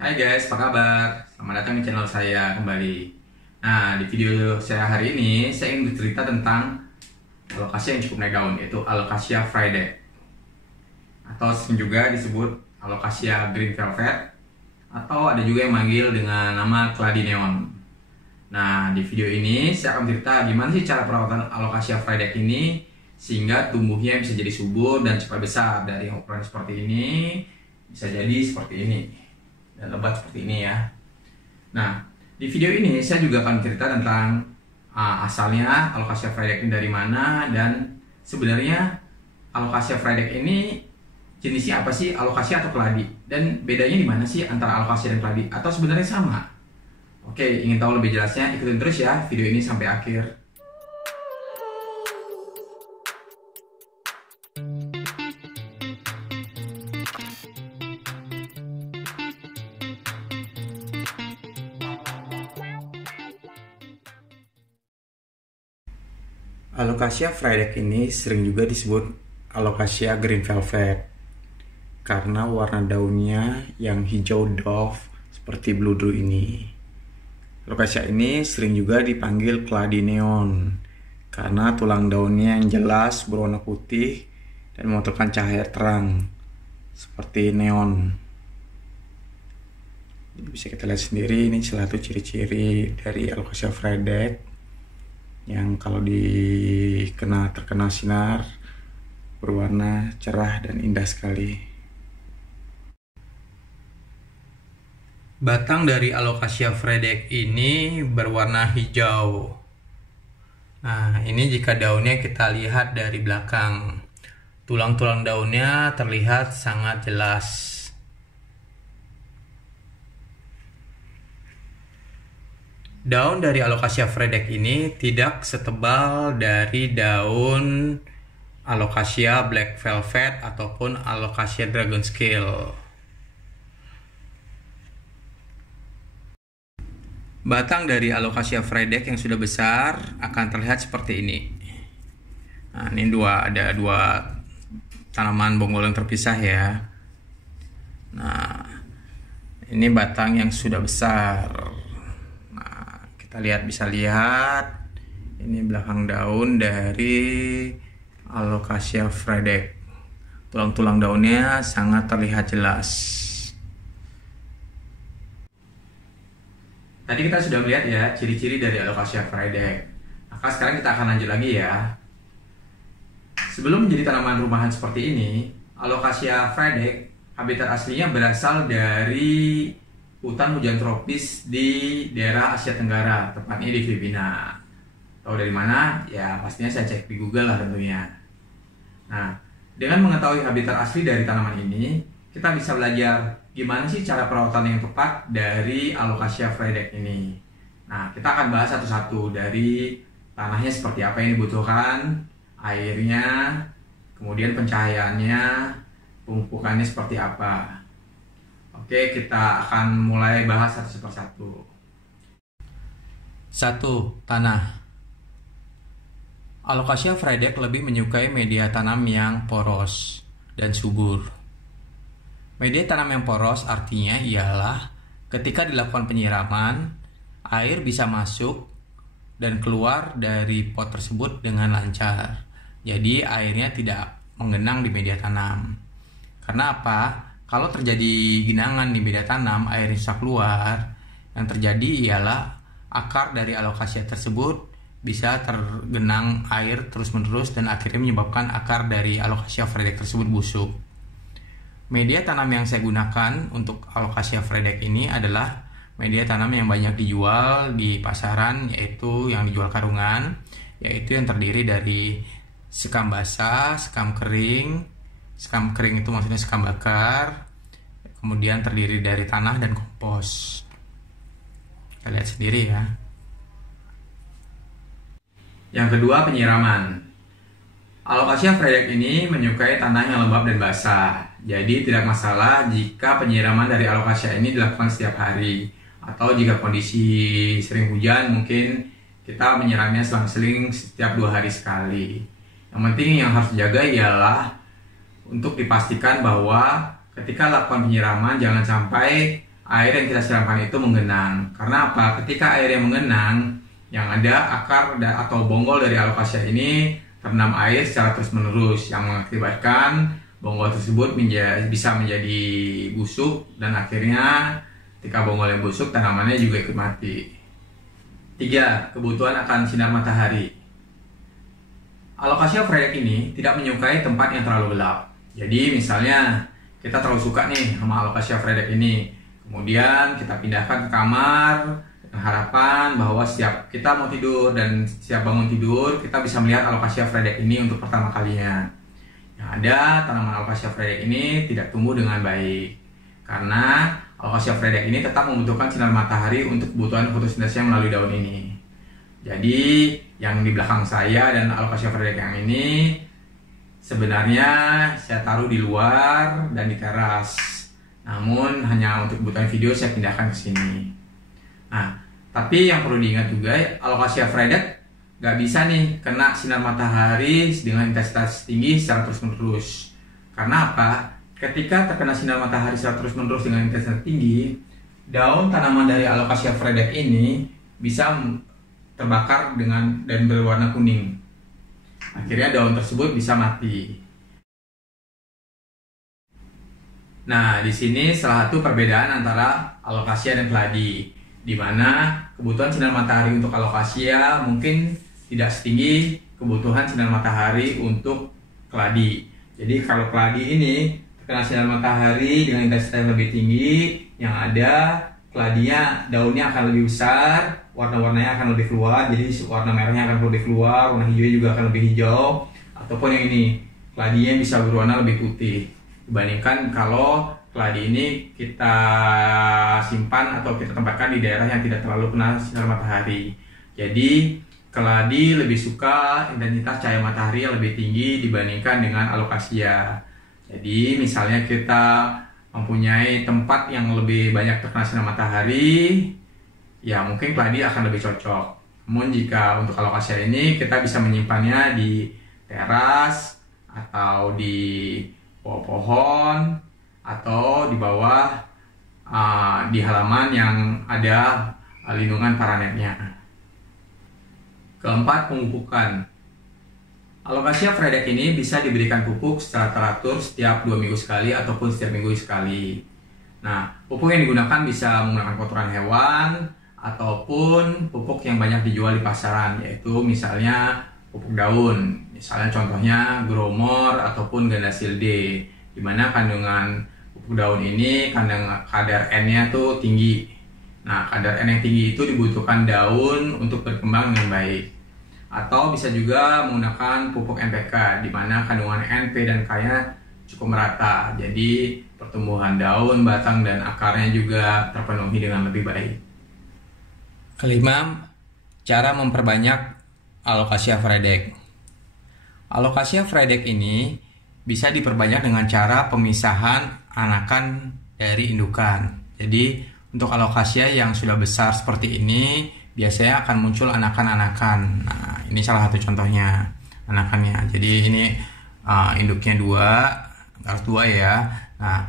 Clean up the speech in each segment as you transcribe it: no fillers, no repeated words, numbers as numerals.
Hai guys, apa kabar? Selamat datang di channel saya kembali. Nah, di video saya hari ini, saya ingin bercerita tentang alokasia yang cukup naik daun, yaitu Alocasia Frydek, atau sering juga disebut Alocasia Green Velvet, atau ada juga yang manggil dengan nama Clady Neon. Nah, di video ini saya akan cerita gimana sih cara perawatan Alocasia Frydek ini sehingga tumbuhnya bisa jadi subur dan cepat besar. Dari yang ukuran seperti ini bisa jadi seperti ini dan lebat seperti ini ya. Nah, di video ini saya juga akan cerita tentang asalnya Alocasia Frydek ini dari mana, dan sebenarnya Alocasia Frydek ini jenisnya apa sih, Alocasia atau Clady, dan bedanya di mana sih antara Alocasia dan Clady, atau sebenarnya sama. Oke, ingin tahu lebih jelasnya, ikutin terus ya video ini sampai akhir. Alocasia Frydek ini sering juga disebut Alocasia Green Velvet karena warna daunnya yang hijau doff seperti bludru ini. Alocasia ini sering juga dipanggil Clady Neon karena tulang daunnya yang jelas berwarna putih dan memantulkan cahaya terang seperti neon. Jadi bisa kita lihat sendiri, ini salah satu ciri-ciri dari Alocasia Frydek yang kalau terkena sinar berwarna cerah dan indah sekali. Batang dari Alocasia Frydek ini berwarna hijau. Nah, ini jika daunnya kita lihat dari belakang, tulang-tulang daunnya terlihat sangat jelas. Daun dari Alocasia Frydek ini tidak setebal dari daun Alocasia Black Velvet ataupun Alocasia Dragon Scale. Batang dari Alocasia Frydek yang sudah besar akan terlihat seperti ini. Nah, ini ada dua tanaman bonggol yang terpisah ya. Nah, ini batang yang sudah besar. Kita bisa lihat ini belakang daun dari Alocasia Frydek. Tulang-tulang daunnya sangat terlihat jelas. Tadi kita sudah melihat ya ciri-ciri dari Alocasia Frydek. Maka sekarang kita akan lanjut lagi ya. Sebelum menjadi tanaman rumahan seperti ini, Alocasia Frydek habitat aslinya berasal dari hutan hujan tropis di daerah Asia Tenggara, tepatnya di Filipina. Tahu dari mana? Ya pastinya saya cek di Google lah tentunya. Nah, dengan mengetahui habitat asli dari tanaman ini, kita bisa belajar gimana sih cara perawatan yang tepat dari Alocasia Frydek ini. Nah, kita akan bahas satu-satu dari tanahnya seperti apa yang dibutuhkan, airnya, kemudian pencahayaannya, pemupukannya seperti apa. Oke, kita akan mulai bahas satu persatu. 1. Tanah. Alocasia Frydek lebih menyukai media tanam yang poros dan subur. Media tanam yang poros artinya ialah ketika dilakukan penyiraman, air bisa masuk dan keluar dari pot tersebut dengan lancar. Jadi airnya tidak menggenang di media tanam. Karena apa? Kalau terjadi genangan di media tanam, air bisa keluar. Yang terjadi ialah akar dari Alocasia tersebut bisa tergenang air terus-menerus dan akhirnya menyebabkan akar dari Alocasia Frydek tersebut busuk. Media tanam yang saya gunakan untuk Alocasia Frydek ini adalah media tanam yang banyak dijual di pasaran, yaitu yang dijual karungan, yaitu yang terdiri dari sekam basah, sekam kering. Sekam kering itu maksudnya sekam bakar, kemudian terdiri dari tanah dan kompos. Kita lihat sendiri ya. Yang kedua, penyiraman. Alocasia Frydek ini menyukai tanah yang lembab dan basah. Jadi tidak masalah jika penyiraman dari Alocasia ini dilakukan setiap hari. Atau jika kondisi sering hujan, mungkin kita menyiramnya selang-seling setiap 2 hari sekali. Yang penting yang harus dijaga ialah untuk dipastikan bahwa ketika lakukan penyiraman jangan sampai air yang kita siramkan itu menggenang. Karena apa? Ketika airnya menggenang, yang ada akar atau bonggol dari alocasia ini terendam air secara terus-menerus yang mengakibatkan bonggol tersebut bisa menjadi busuk, dan akhirnya ketika bonggol yang busuk, tanamannya juga ikut mati. 3. Kebutuhan akan sinar matahari. Alocasia Fredek ini tidak menyukai tempat yang terlalu gelap. Jadi misalnya kita terlalu suka nih sama Alocasia Fredek ini, kemudian kita pindahkan ke kamar dengan harapan bahwa setiap kita mau tidur dan setiap bangun tidur kita bisa melihat Alocasia Fredek ini untuk pertama kalinya. Yang ada, tanaman Alocasia Fredek ini tidak tumbuh dengan baik karena Alocasia Fredek ini tetap membutuhkan sinar matahari untuk kebutuhan fotosintesnya melalui daun ini. Jadi yang di belakang saya dan Alocasia Fredek yang ini sebenarnya saya taruh di luar dan di teras. Namun hanya untuk kebutuhan video saya pindahkan ke sini. Nah, tapi yang perlu diingat juga, Alocasia Fredek nggak bisa nih kena sinar matahari dengan intensitas tinggi secara terus-menerus. Karena apa? Ketika terkena sinar matahari secara terus-menerus dengan intensitas tinggi, daun tanaman dari Alocasia Fredek ini bisa terbakar dan berwarna kuning. Akhirnya daun tersebut bisa mati. Nah, di sini salah satu perbedaan antara alocasia dan keladi, di mana kebutuhan sinar matahari untuk alocasia mungkin tidak setinggi kebutuhan sinar matahari untuk keladi. Jadi kalau keladi ini terkena sinar matahari dengan intensitas yang lebih tinggi, yang ada keladinya daunnya akan lebih besar, warna-warnanya akan lebih keluar, jadi warna merahnya akan lebih keluar, warna hijaunya juga akan lebih hijau, ataupun yang ini keladinya bisa berwarna lebih putih dibandingkan kalau keladi ini kita simpan atau kita tempatkan di daerah yang tidak terlalu kena sinar matahari. Jadi keladi lebih suka intensitas cahaya matahari yang lebih tinggi dibandingkan dengan alocasia. Jadi misalnya kita mempunyai tempat yang lebih banyak terkena sinar matahari, ya mungkin keladi akan lebih cocok. Namun jika untuk alocasia ini kita bisa menyimpannya di teras atau di pohon atau di bawah di halaman yang ada lindungan paranetnya. Keempat, pemupukan. Alocasia Fredek ini bisa diberikan pupuk secara teratur setiap 2 minggu sekali ataupun setiap minggu sekali. Nah, pupuk yang digunakan bisa menggunakan kotoran hewan ataupun pupuk yang banyak dijual di pasaran, yaitu misalnya pupuk daun, misalnya contohnya Growmore ataupun Gandasilde, di mana kandungan pupuk daun ini kadar N-nya tuh tinggi. Nah, kadar N yang tinggi itu dibutuhkan daun untuk berkembang dengan baik. Atau bisa juga menggunakan pupuk NPK, di mana kandungan N, P, dan K-nya cukup merata. Jadi pertumbuhan daun, batang, dan akarnya juga terpenuhi dengan lebih baik. Kelima, cara memperbanyak Alocasia Fredek. Alocasia Fredek ini bisa diperbanyak dengan cara pemisahan anakan dari indukan. Jadi untuk alocasia yang sudah besar seperti ini biasanya akan muncul anakan-anakan. Nah, ini salah satu contohnya anakannya. Jadi ini induknya harus dua ya. Nah,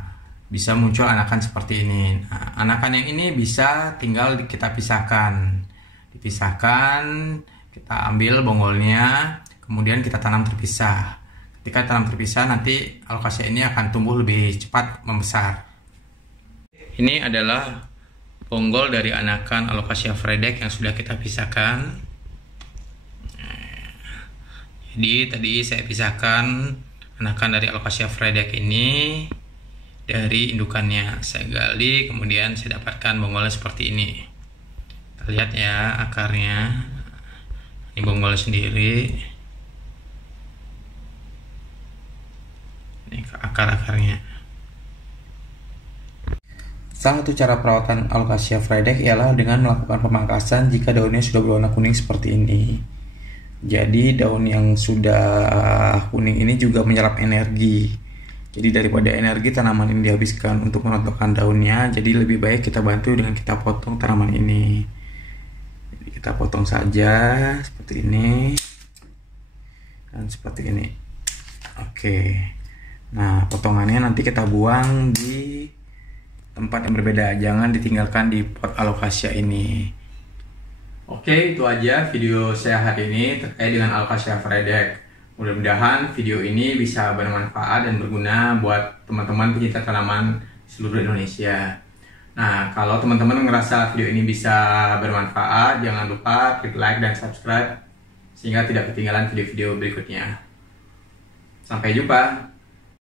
bisa muncul anakan seperti ini. Nah, anakan yang ini bisa tinggal kita pisahkan. Dipisahkan, kita ambil bonggolnya, kemudian kita tanam terpisah. Ketika tanam terpisah, nanti alocasia ini akan tumbuh lebih cepat membesar. Ini adalah bonggol dari anakan Alocasia Fredek yang sudah kita pisahkan. Jadi tadi saya pisahkan anakan dari Alocasia Fredek ini dari indukannya. Saya gali, kemudian saya dapatkan bonggolnya seperti ini. Kita lihat ya akarnya. Ini bonggolnya sendiri. Ini akar-akarnya. Salah satu cara perawatan Alocasia Fredek ialah dengan melakukan pemangkasan jika daunnya sudah berwarna kuning seperti ini. Jadi daun yang sudah kuning ini juga menyerap energi. Jadi daripada energi tanaman ini dihabiskan untuk merontokkan daunnya, jadi lebih baik kita bantu dengan kita potong tanaman ini. Jadi kita potong saja seperti ini dan seperti ini. Oke. Nah, potongannya nanti kita buang di tempat yang berbeda. Jangan ditinggalkan di pot alocasia ini. Oke, itu aja video saya hari ini terkait dengan alocasia fredek. Mudah-mudahan video ini bisa bermanfaat dan berguna buat teman-teman pencinta tanaman seluruh Indonesia. Nah, kalau teman-teman ngerasa video ini bisa bermanfaat, jangan lupa klik like dan subscribe sehingga tidak ketinggalan video-video berikutnya. Sampai jumpa.